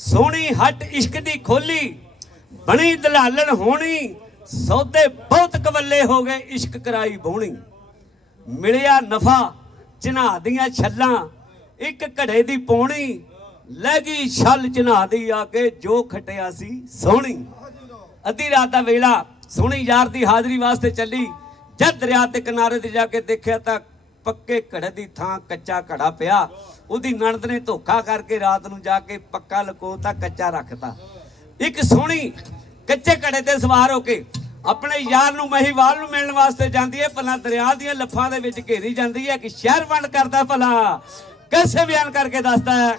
सोहनी हट इश्क दी खोली बनी दलालन होनी सौदे बहुत कवले हो गए इश्क कराई बोहनी मिलिया नफा चिन्हा दियां छल्लां एक घड़े दी पौनी लै गई छल चिन्हा दी आके जो खटिया सी सोहनी अद्धी रात दा वेला सोहनी यार दी हाजरी वास्ते चली जद दरिया ते किनारे ते जाके देखिया तां पक्के घड़े दी थां कच्चा घड़ा पिया उहदी नणद ने धोखा करके रात नूं जाके पक्का लकोता कच्चा रखता एक सोहनी कच्चे घड़े ते सवार होके अपने यार नूं महिवाल नूं मिलण वास्ते जांदी है भला दरिया दीयां लफां दे विच घेरी जांदी है कि शहर वंड करदा भला कैसे बयान करके दसदा है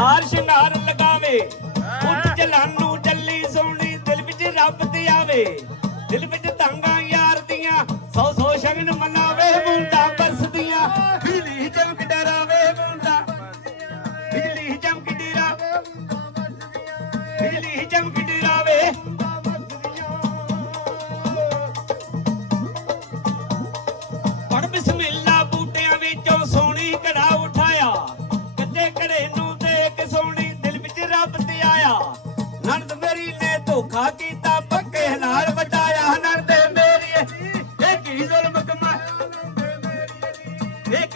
हार शिंगार लगावे उठ जलानू जल्ली सोनी दिल विच रब ते आवे दिल विच तांगा यार दियां सौ सौ शगन मनावे बूंदा बरसदियां बिजली चमक डरावे बूंदा बिजली चमक डरावे बिजली चमक डरावे पढ़ बिस्मिल्ला बूटियां विचों सोनी घड़ा उठाया कच्चे घड़े नू सोनी दिल विच रब ते आया नंद मेरी ने धोखा कीता पक्के नाल बचाया नंद मेरी एक ही जुल्म कमाया एक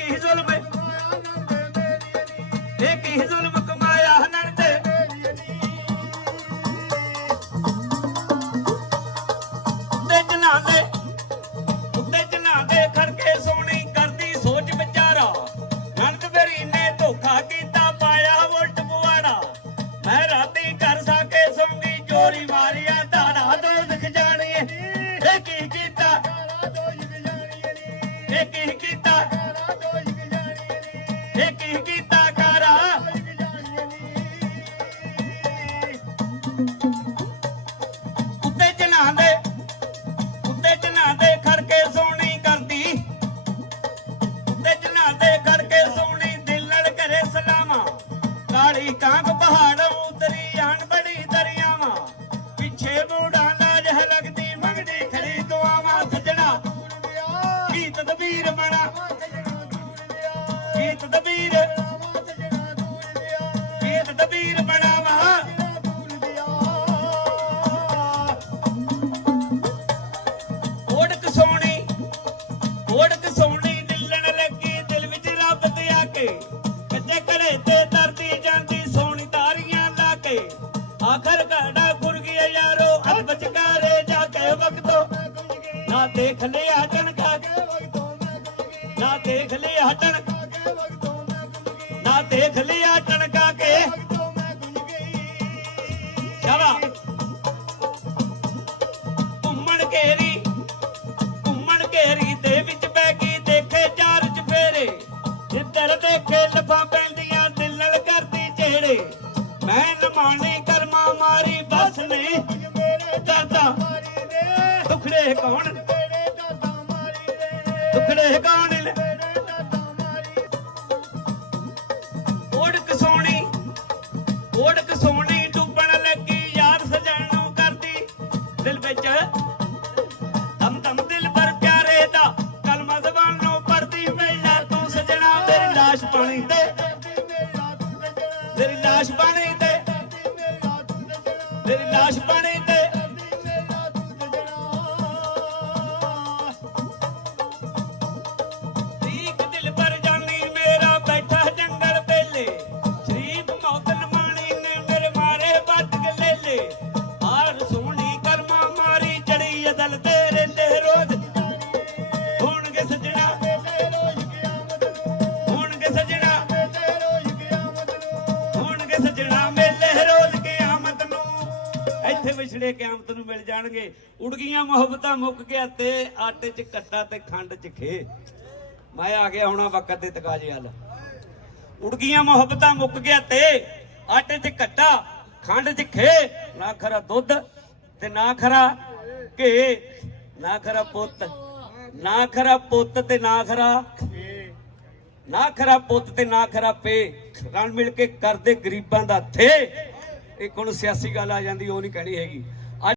ही जुल्म कमाया नंद उत्ते जनांदे खड़के सोनी करदी सोच विचारा नंद मेरी ने धोखा कीता मैं राती कर सके सोंगी चोरी मारिया दाड़ा दो दिख जानी एक ही कीता कारा उत्ते जनांदे खड़के सोनी करदी उत्ते जनांदे खड़के सोनी दिल लड़ करे सलामा काली कांग पहाड़ों उतरी आन बड़ी दरियावा पिछे बूढ़ा नाज है लगदी मंगदी खड़ी दुआवा सजना गीत दबीर बना ओढ़क सोनी दिलन लगी दिल विच रब ते आके कच्चे घड़े ते तरदी जांदी सोनी तारियां लाके आखिर घड़ा खुर गया यारो अध बचकारे जाके वक्तो ना देख लिया टनका ना देख लिया टनका के घुम्मण घेरी दे विच पै गई देखे चार चफेरे जिधर देखे लफा पैंदियां दिल लड़ करदी जेड़े मैं नमानी कर्मा मारी बस नहीं दादा दुखड़े कौन ओढ़क सोनी डुबण लगी यार सजानू करदी दिल विच दम दम दिल पर प्यारे दा कलमा ज़बानों पढ़दी वेला तू सजना मेरी लाश पानी दे एक दिल पर जानी मेरा बैठा जंगल बेले शरीफ मौतन मानी ने मेरे मारे बट के ले ले हार सोनी कर्मा मारी चढ़ी अदल तेरे ले रोज होणगे सजना मेले रोज क़यामत नूं ਇੱਥੇ ਵਿਛੜੇ ਕਿਆਮਤ ਨੂੰ ਮਿਲ ਜਾਣਗੇ। ਉੜ ਗਈਆਂ ਮੁਹੱਬਤਾਂ ਮੁੱਕ ਗਿਆ ਤੇ ਆਟੇ 'ਚ ਕੱਟਾ ਤੇ ਖੰਡ 'ਚ ਖੇ। ਮੈਂ ਆ ਗਿਆ ਹੋਣਾ ਵਕਤ ਦੇ ਤਕਾਜ਼ੇ ਹਲ। ਉੜ ਗਈਆਂ ਮੁਹੱਬਤਾਂ ਮੁੱਕ ਗਿਆ ਤੇ ਆਟੇ 'ਚ ਘੱਟਾ ਖੰਡ 'ਚ ਖੇ ਨਾ ਖਰਾ ਦੁੱਧ ਤੇ ਨਾ ਖਰਾ ਘੇ ਨਾ ਖਰਾ ਪੁੱਤ ਨਾ ਖਰਾ ਪੁੱਤ ਤੇ ਨਾ ਖਰਾ ਪੁੱਤ ਤੇ ਨਾ ਖਰਾ ਪੇ ਰਲ ਮਿਲ ਕੇ ਕਰਦੇ ਗਰੀਬਾਂ ਦਾ ਥੇ। ਇੱਕ ਹੁਣ ਸਿਆਸੀ ਗੱਲ ਆ ਜਾਂਦੀ ਉਹ ਨਹੀਂ ਕਹਿਣੀ ਹੈਗੀ।